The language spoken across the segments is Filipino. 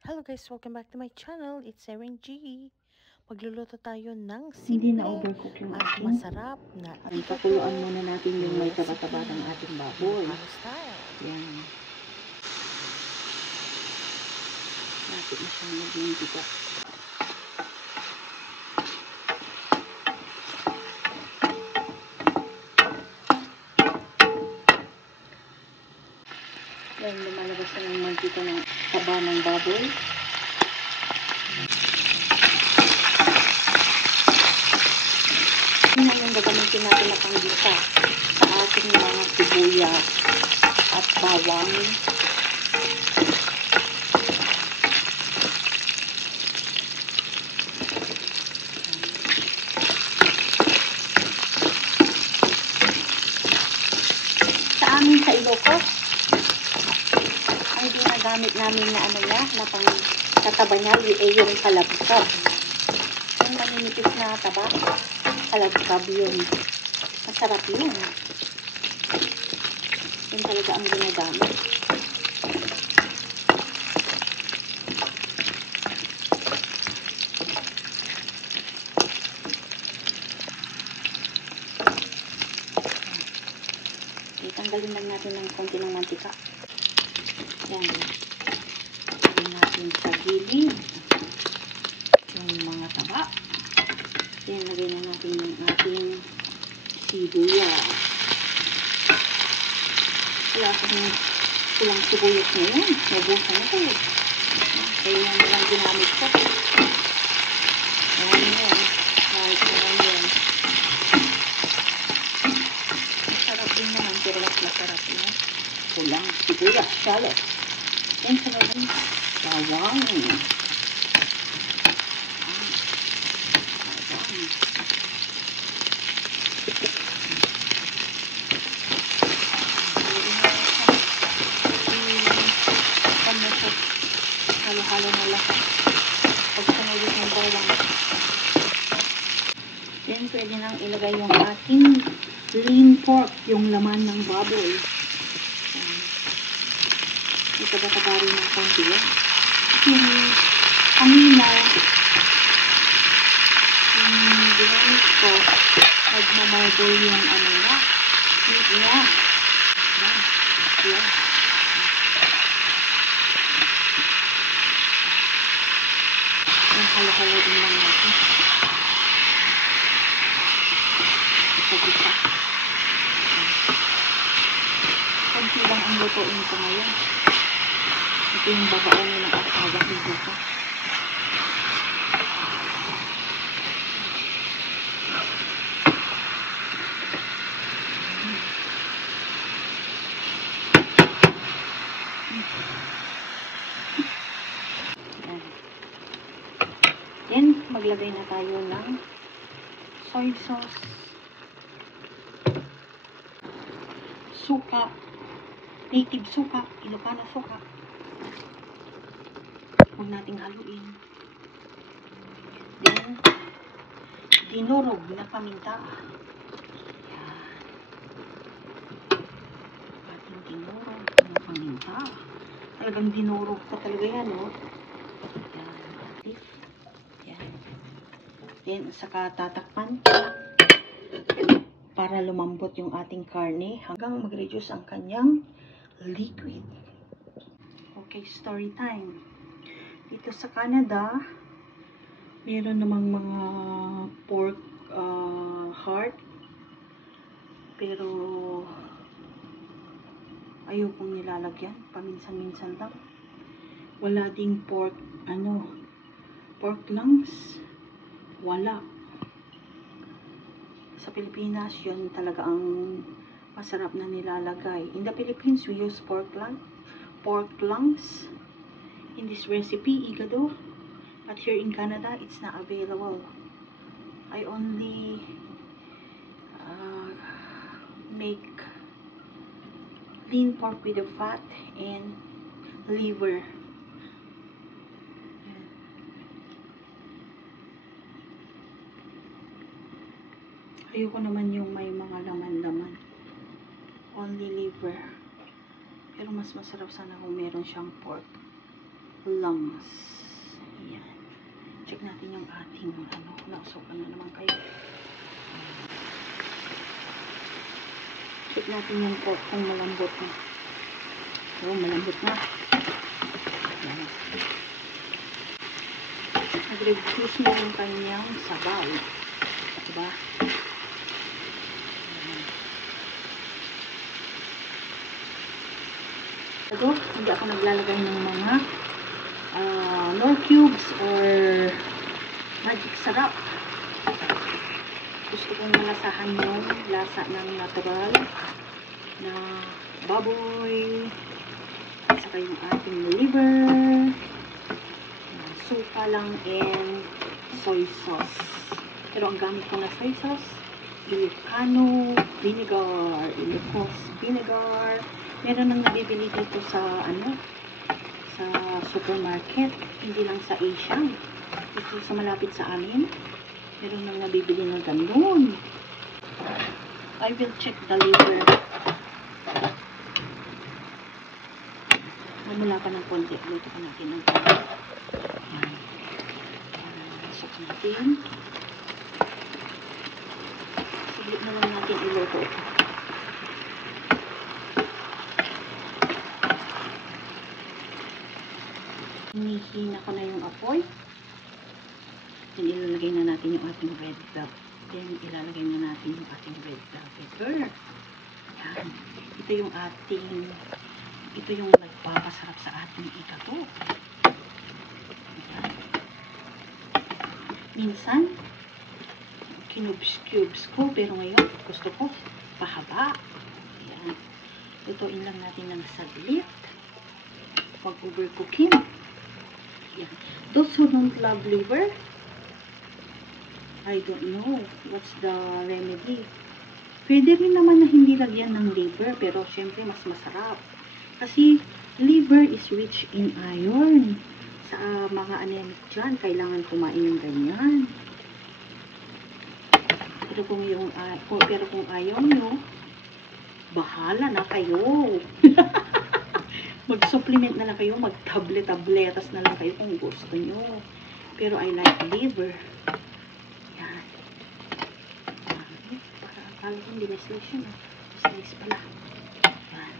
Hello guys, welcome back to my channel. It's Erin G. Magluluto tayo ng Hindi na simple overcook yung at ating. masarap na Pakuluan igado muna natin yung may recipe. taba-taba ng ating baboy. Ilocano style. Yan. Lapit na siyang maging bigat. Yan, lumalabas na ng mantika ng taba ng baboy. Yan yung gagamitin natin na panggisa sa ating mga sibuyas at bawang. Sa amin sa Ilocos, ang ginagamit namin na ano niya, na pang kataba niya, yung kalabsab. Yung maninipis na taba, kalabsab yun. Masarap yun. Yun talaga ang ginagamit. Tanggalin lang natin ng konti ng mantika. Yan. Tanggalin natin sa gilid yung mga taba. Yan, lagay na natin yung ating sibuyas. Wala akong pulang sibuyas ngayon. Nabusan na ito. Kaya yan lang ginamit ko. Ayan yan. Kahit naman yan. Masarap din naman, pero mas masarap na pulang sibuyas, shallot. Yan sa naman, bawang. Bawang. Halo-halo na lahat. Pagsunod ng bawang. Then, pwede nang ilagay yung ating lean pork, yung laman ng baboy. Ito ba kabari ng konti yan? Yung kanina, yung ginamit ko, nagmamarble yung ano na, meat niya. Yan. Yan. Yung halo-halo din lang natin. Isa-isa. Kunti lang ang lutuin ko ngayon. Ito yung babaon nilang asawa ko dito. Yan, maglagay na tayo ng soy sauce, suka, native suka, Ilocano suka. Huwag nating haluin. Then, dinurog na paminta. Yan. Ating dinurog na paminta. Talagang dinurog ko talaga yan, no? Yan, at least. Yan. Then, saka tatakpan para lumambot yung ating karne hanggang mag-reduce ang kanyang liquid. Okay, story time. Dito sa Canada, meron namang mga pork heart, pero ayokong nilalagyan, paminsan-minsan lang. Wala ding pork, pork lungs, wala. Sa Pilipinas, yun talaga ang masarap na nilalagay. In the Philippines, we use pork lungs. In this recipe, igado. But here in Canada, it's not available. I only make lean pork with the fat and liver. Ayoko naman yung may mga laman-laman. Only liver. Pero mas masarap sana kung meron siyang pork. lungs. Yan. Check natin yung ating ano, nausokan na naman kayo. Check natin yung pork kung malambot na. So, malambot na. Yan. Nag-reduce na yung kanyang sabaw. Diba? Ito, hindi ako naglalagay ng mga nor cubes or magic sarap. Gusto kong malasahan yung lasa ng natural na baboy, at saka yung ating liver, suka lang, and soy sauce. Pero ang gamit ko na soy sauce, Ilocano vinegar, Ilocos vinegar. Meron nang nabibili dito sa ano, sa supermarket, hindi lang sa Asian. Dito sa malapit sa amin, meron nang nabibili na ganun. I will check the liver. Mamula pa ng konti. Luto pa natin ng konti. Yan. Check natin. Siglit na lang natin iluto ito. Hinihina ko na yung apoy. Then ilalagay na natin yung ating red bell. Then ilalagay na natin yung ating red bell pepper. Yan. Ito yung nagpapasarap sa ating igato. Yan. Minsan, kinubes-cubes ko, pero ngayon gusto ko pahaba. Yan. Lutuin lang natin ng saglit. Huwag overcooking. Yan. Those who don't love liver, I don't know what's the remedy. Pwede rin naman na hindi lagyan ng liver, pero syempre mas masarap. Kasi liver is rich in iron. Sa mga anemic dyan, kailangan kumain ng ganyan. Pero kung ayaw nyo, bahala na kayo. Mag-supplement na lang kayo, mag-tablet-tabletas na lang kayo kung gusto nyo. Pero I like liver. Yan. Para akala kong dineslice yun. Slice pala. Yan.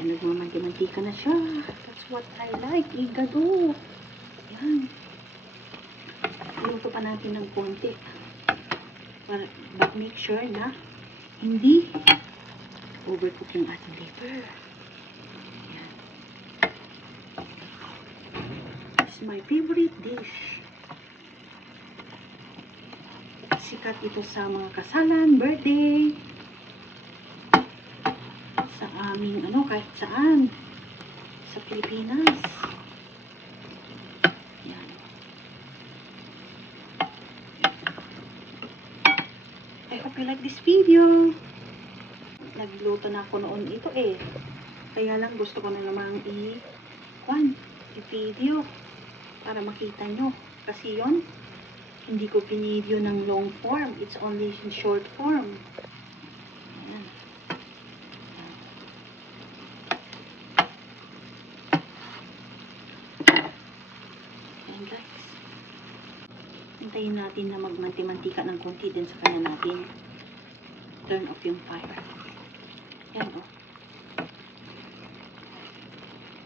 Yan, nagmamanti-mantika na siya. That's what I like. Igado. Yan. Iluto pa natin ng konti. But make sure na hindi overcook yung ating liver. Yan. It's my favorite dish. Sikat ito sa mga kasalan, birthday, sa aming kahit saan sa Pilipinas. Yan. I hope you like this video. Nagluto na ako noon ito kaya lang gusto ko na namang i-video para makita nyo, kasi yon hindi ko pinideo ng long form, it's only in short form. Ayan. Ayan guys, hintayin natin na magmanti-mantika ng konti, din sa kanya natin turn off yung fire. Ayan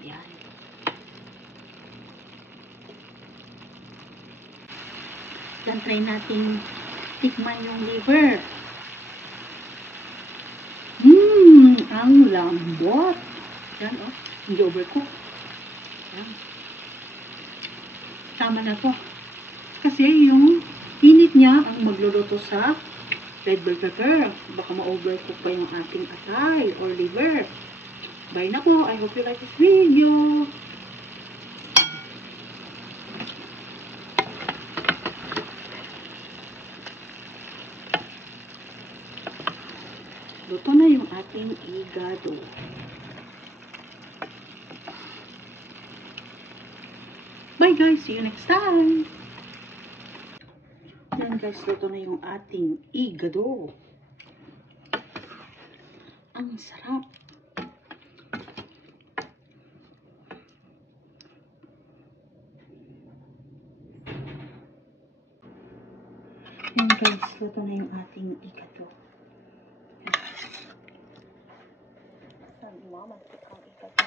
Ayan. Then try natin tikman yung liver. Ang lambot. Yan hindi overcook. Yan. Tama na to. Kasi yung init niya ang magluluto sa red bell pepper. Baka ma-overcook pa yung ating atay or liver. Bye na po. I hope you like this video. Luto na yung ating igado. Bye guys, see you next time. Yan guys, luto na yung ating igado. Ang sarap. guys, luto na yung ating ikado. Saan umamantik ang ikado?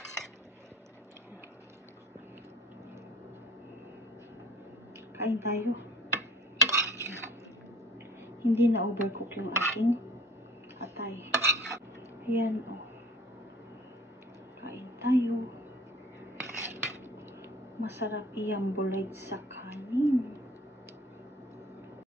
Kain tayo. Hindi na overcook yung ating atay. Ayan, oh. Kain tayo. Masarap iyang bulay sa kanin.